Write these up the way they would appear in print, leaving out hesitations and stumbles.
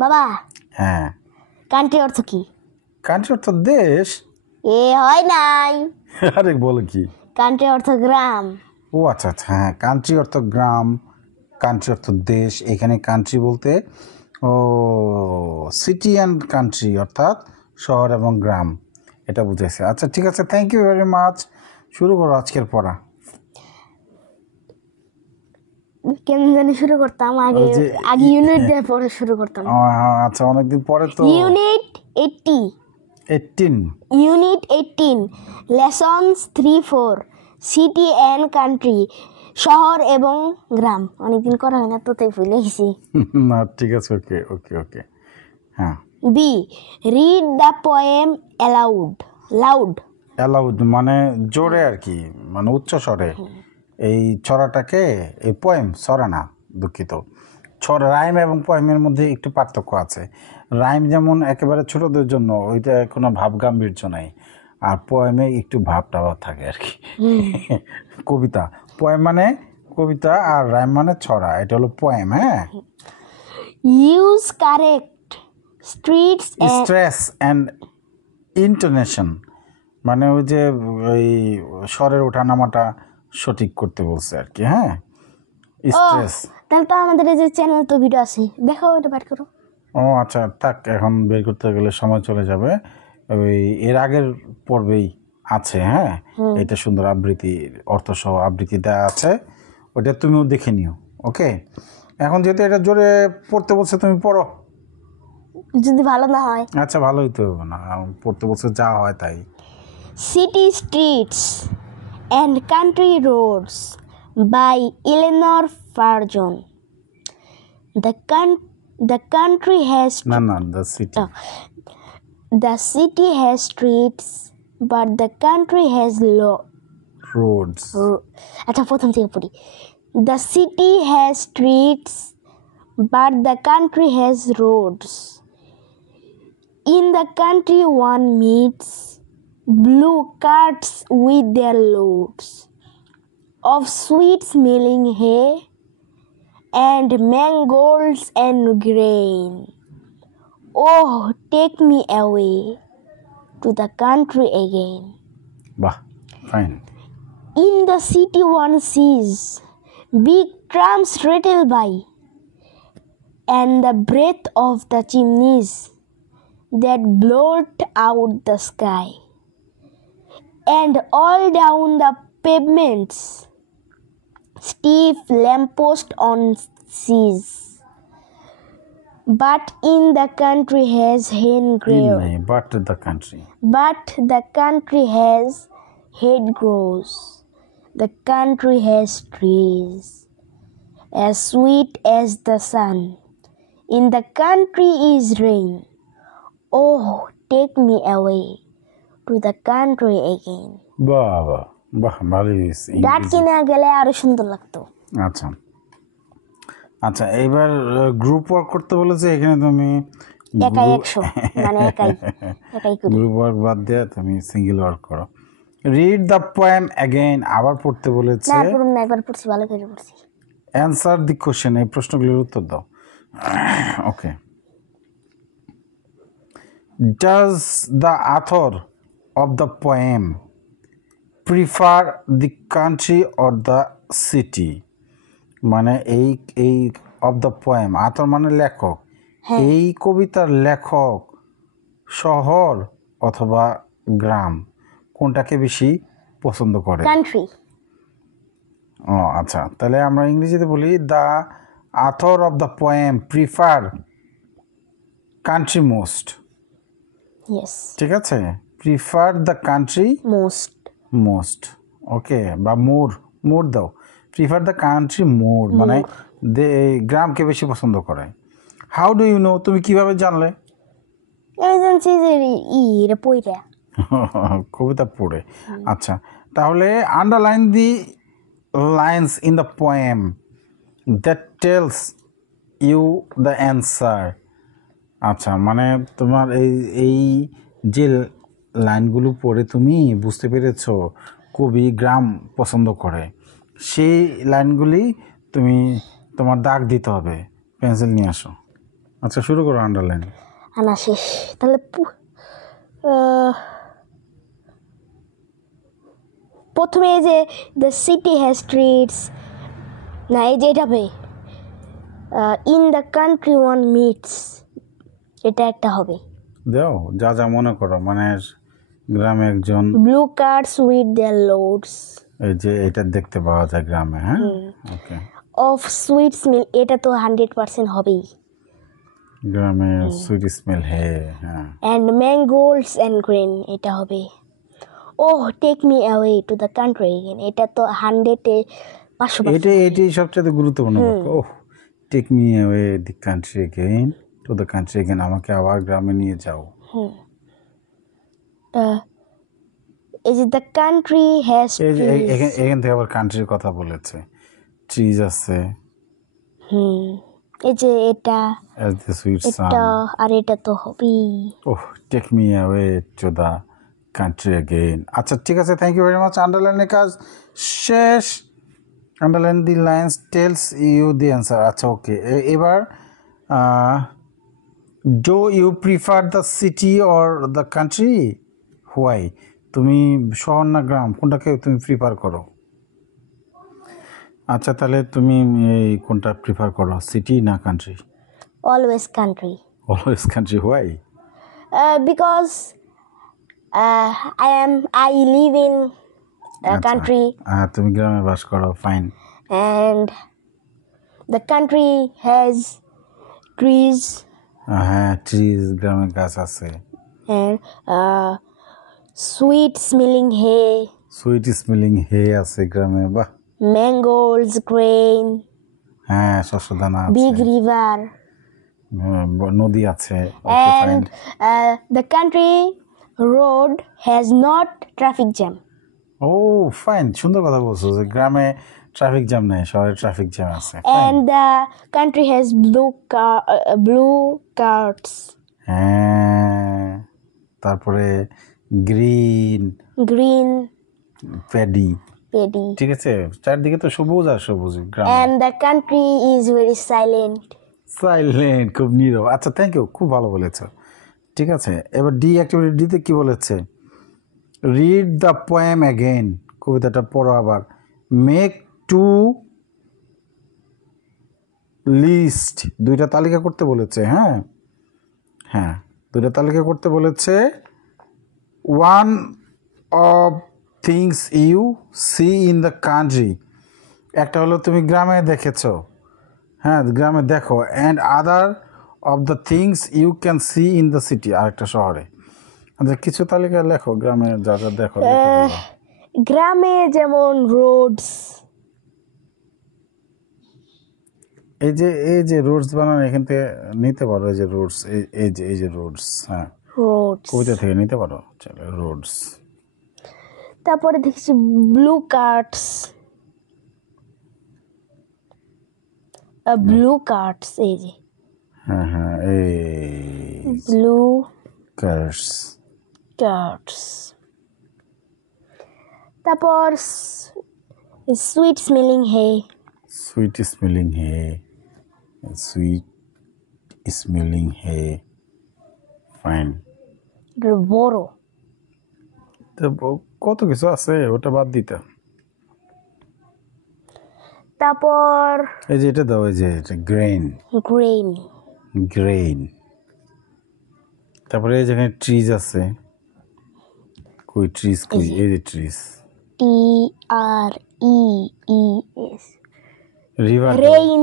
বাবা, হ্যাঁ, কান্ট্রি অর্থ কি? কান্ট্রি অর্থ দেশ। হয় নাই। আরে বলো কি? কান্ট্রি অর্থ গ্রাম। ও আচ্ছা আচ্ছা, হ্যাঁ, কান্ট্রি অর্থ গ্রাম, কান্ট্রি অর্থ দেশ। এখানে কান্ট্রি বলতে ও সিটি অ্যান্ড কান্ট্রি, অর্থাৎ শহর এবং গ্রাম, এটা বুঝেছে। আচ্ছা ঠিক আছে, থ্যাংক ইউ ভেরি মাচ। শুরু করো আজকের পড়া। কেমন জানি শুরু করতাম আগে আগে ইউনিট দিয়ে পরে শুরু করতাম। আচ্ছা, অনেকদিন পরে তো। Unit 18 unit 18 lessons 3-4 city and country, শহর এবং গ্রাম। অনেকদিন করা হয় না তো, তাই ভুলে গেছি। না ঠিক আছে, ওকে ওকে ওকে, হ্যাঁ। B, read the poem loud. মানে জোরে আর কি, মানে উচ্চ স্বরে। এই ছড়াটাকে, এই পোয়েম, ছড়া না, দুঃখিত, ছড়া। রাইম এবং পোয়েমের মধ্যে একটু পার্থক্য আছে। রাইম যেমন একেবারে ছোটদের জন্য, ওইটা কোনো ভাব গাম্ভীর্য নাই। আর পোয়েমে একটু ভাব টাভাব থাকে আর কি। কবিতা, পোয়েম মানে কবিতা, আর রাইম মানে ছড়া, এটা হলো পোয়েম। হ্যাঁ। Use correct stress and intonation, মানে ওই যে ওই স্বরের ওঠানামাটা সঠিক করতে বলছে আর কি। হ্যাঁ, স্ট্রেস। তাহলে তো আমাদের এই যে চ্যানেল তো ভিডিও আছে, দেখো ওটা বের করো। ও আচ্ছা, থাক, এখন বের করতে গেলে সময় চলে যাবে। ওই এর আগের পর্বেই আছে। হ্যাঁ, এটা সুন্দর আবৃত্তি, অর্থসহ আবৃত্তি দেওয়া আছে, ওটা তুমিও দেখে নিও। ওকে, এখন যেহেতু এটা জোরে পড়তে বলছে, তুমি পড়ো। যদি ভালো না হয়। আচ্ছা, ভালোই তো না, পড়তে বলছে, যা হয় তাই। City streets and country roads by Eleanor Farjeon. The country has না না, the city. The city has streets, but the country has roads. আচ্ছা, প্রথম থেকে পড়ি। The city has streets, but the country has roads. In the country one meets blue carts with their loads of sweet smelling hay and mangolds and grain. Oh, take me away to the country again. বাহ, fine. In the city one sees big trams rattle by, and the breath of the chimneys that blot out the sky, and all down the pavements steep lampposts on seas. But in the country has But the country. But the country has hedgerows. The country has trees as sweet as the sun. In the country is rain. Oh, take me away to the country again. বাহ বাহ বাহ, ভালোই। ডাট কিনে গেলে আরো সুন্দর লাগতো। আচ্ছা আচ্ছা, এইবার গ্রুপ ওয়ার্ক করতে বলেছে। এখানে তুমি একাই 100, মানে একাই করি। গ্রুপ ওয়ার্ক বাদ দিয়ে তুমি সিঙ্গেল ওয়ার্ক করো। রিড দ্য পোয়েম অ্যাগেইন, আবার পড়তে বলেছে। না, পুরো না, একবার পড়ছি, ভালো করে পড়ছি। অ্যান্সার দি কোশ্চেন, এই প্রশ্নগুলোর উত্তর দাও। Okay. Does the author of the poem prefer the country or the city? মানে এই অফ দ্য পোয়েম, আথর মানে লেখক, এই কবিতার লেখক শহর অথবা গ্রাম, কোনটাকে বেশি পছন্দ করে? কান্ট্রি। ও আচ্ছা, তাহলে আমরা ইংরেজিতে বলি, the author of the poem prefer country most. Yes, ঠিক আছে, প্রিফার দ্য কান্ট্রি মোস্ট। ওকে, বা মোর দাও, প্রিফার দ্য কান্ট্রি মোর, মানে গ্রামকে বেশি পছন্দ করে। হাউ ডু ইউ নো, তুমি কিভাবে জানলে? আমি জানছি যে এটা পইরা কবিতা পড়ে। আচ্ছা, তাহলে underline the lines in the poem that tells you the answer. আচ্ছা, মানে তোমার এই যে লাইনগুলো পড়ে তুমি বুঝতে পেরেছো কবি গ্রাম পছন্দ করে, সেই লাইনগুলি তুমি তোমার দাগ দিতে হবে। পেন্সিল নিয়ে আসো। আচ্ছা শুরু করো আন্ডারলাইন। আনা শেষ তাহলে প্রথমে এই যে দ্য সিটি হ্যাজ স্ট্রিটস, না এই যে এটা হবে in the country one meets, এটা একটা হবে। দাও যা যা মনে করো, মানে গ্রামে একজন blue carts with their loads, এই যে এটা দেখতে পাওয়া যায় গ্রামে। হ্যাঁ ওকে, অফ সুইটস মিল, এটা তো 100% হবেই। গ্রামে সুইট স্মেল হে। হ্যাঁ অ্যান্ড ম্যাঙ্গোলস অ্যান্ড গ্রেন, এটা হবে। Oh take me away to the country again, এটা তো 100-এ 500%। এটাই সবচেয়ে গুরুত্বপূর্ণ বাক্য। Oh take me away the country again, to the country again, আমাকে আবার গ্রামে নিয়ে যাও। এই যে দ্য কান্ট্রি হ্যাজ এই যে ট্রিজ, এখান থেকে আবার কান্ট্রির কথা বলেছে, ট্রিজ আছে, এই যে এটা অ্যাজ দ্য সুইট সান। এটা আর এটা তো হবেই। Oh take me away to the country again. আচ্ছা ঠিক আছে, থ্যাংক ইউ ভেরি মাচ। আন্ডারলাইনের কাজ শেষ। Underline the lines tells you the answer. আচ্ছা ওকে, এবার do you prefer the city or the country, why? তুমি শহর না গ্রাম, কোনটাকে তুমি প্রিফার করো? আচ্ছা তাহলে তুমি এই কোনটা প্রিফার করো, সিটি না country? Always country, always country, why? Because I live in a country তুমি গ্রামে বাস করো, fine. and the country has trees হ্যাঁ ট্রিজ, গ্রামে গাছ আছে। and sweet smelling hay, sweet smelling hay আছে গ্রামে, বাহ। mangoes, grain, হ্যাঁ শস্য দানা big আছে, river, নদী আছে, okay fine. and the country road has not traffic jam. Oh fine, সুন্দর কথা বলছো যে গ্রামে ট্রাফিক জ্যাম নেই, শহরে ট্রাফিক জ্যাম আছে। And the country has blue carts, হ্যাঁ তারপরে গ্রিন green প্যাডি, paddy, ঠিক আছে, চারদিকে তো সবুজ আর সবুজ গ্রাম। and the country is very silent. Silent, খুব নীরব। আচ্ছা থ্যাংক ইউ, খুব ভালো বলেছো। ঠিক আছে, এবার ডি অ্যাক্টিভিটি ডিতে কি বলেছে? রিড দ্য পোয়েম অ্যাগেন, কবিতাটা পড়ো আবার। মেক টু লিস্ট, দুইটা তালিকা করতে বলেছে। হ্যাঁ হ্যাঁ দুইটা তালিকা করতে বলেছে। One of things you see in the country, একটা হলো তুমি গ্রামে দেখেছো, হ্যাঁ গ্রামে দেখো, and other of the things you can see in the city, আরেকটা শহরে। আচ্ছা কিছু তালিকা লেখো গ্রামে যা যা দেখো। গ্রামে যেমন রোডস, এই যে রোডস বানানো, এখান থেকে নিতে পারো, এই যে রোডস, এই যে রোডস, হ্যাঁ রোডস, কবিতা থেকে নিতে পারো, চলো রোডস। তারপরে দেখছি ব্লু কার্টস, ব্লু কার্টস, এই যে হ্যাঁ হ্যাঁ এই ব্লু কার্স। কার্টস। তারপর সুইট স্মেলিং হে, সুইট স্মেলিং হে, সুইট স্মেলিং হে, ফাইন। বড়, তো কত কিছু আছে, ওটা বাদ দিতে। তারপর এই যে এটা দাও, এই যে এটা গ্রেইন, গ্রেইন, গ্রেইন। তারপরে এই যেখানে ট্রিজ আছে, কই ট্রিজ, কই এই যে trees, TREES, river, rain,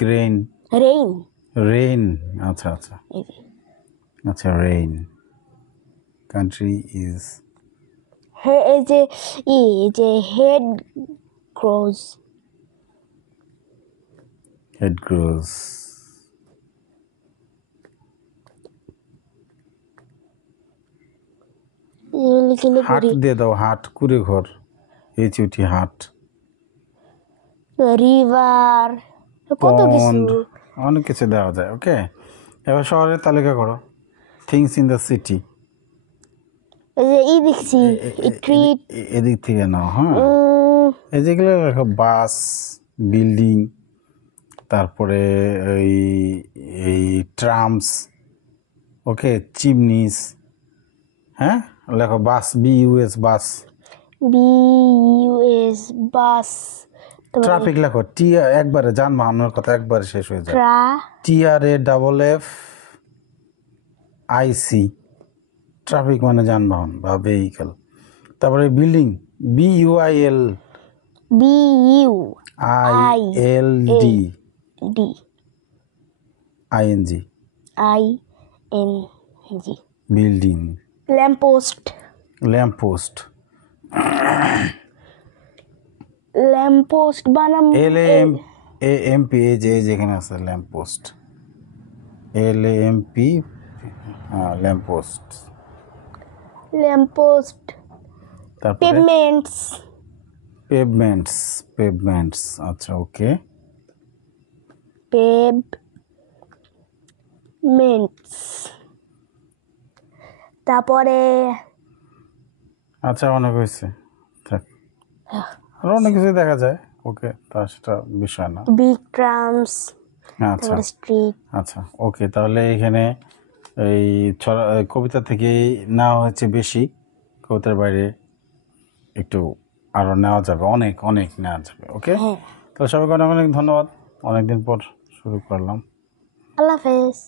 grain, rain, rain. আচ্ছা আচ্ছা এই যে আচ্ছা রেইন। কান্ট্রি ইজ, এই যে এই যে হেড গ্রোজ, হেড গ্রোজ। লিখে হাট দিয়ে দাও, হাট, কুড়ে ঘর, এই চিউটি হাট, রিভার, কত কিছু। পন্ড, অনেক কিছু দেওয়া যায়। ওকে, এবার শহরের তালিকা করো। থিংস ইন দ্য সিটি, এই যে এই দেখছি ট্রিট, এদিক থেকে নাও। হ্যাঁ এই যেগুলো লেখো, বাস, বিল্ডিং, তারপরে এই এই ট্রামস, ওকে, চিমনিস, হ্যাঁ লেখো বাস, BUS বাস। BUS বাস। ট্রাফিক লেখো, টি একবারে, যানবাহনের কথা একবারে শেষ হয়ে যায়। TRAFFIC, ট্রাফিক মানে যানবাহন বা ভেহিকেল। তারপরে building, BUILD, ING, building. Lamppost, lamppost, বানাম LAMP, এই যে যেখানে আছে ল্যাম্পপোস্ট, LAMP, হ্যাঁ ল্যাম্পপোস্ট। তারপরে পেভমেন্টস, আচ্ছা ওকে। তারপরে আচ্ছা অনেক হয়েছে, থাক, আরো অনেক কিছু দেখা যায়, ওকে, তা সেটা বিষয় না। বিগ ট্রামস, আচ্ছা স্ট্রিট। আচ্ছা ওকে, তাহলে এখানে এই কবিতা থেকেই নেওয়া হয়েছে বেশি, কবিতার বাইরে একটু আরো নেওয়া যাবে, অনেক অনেক নেওয়া যাবে, ওকে। তাহলে সবাইকে অনেক অনেক ধন্যবাদ, অনেকদিন পর শুরু করলাম। আল্লাহ হাফেজ।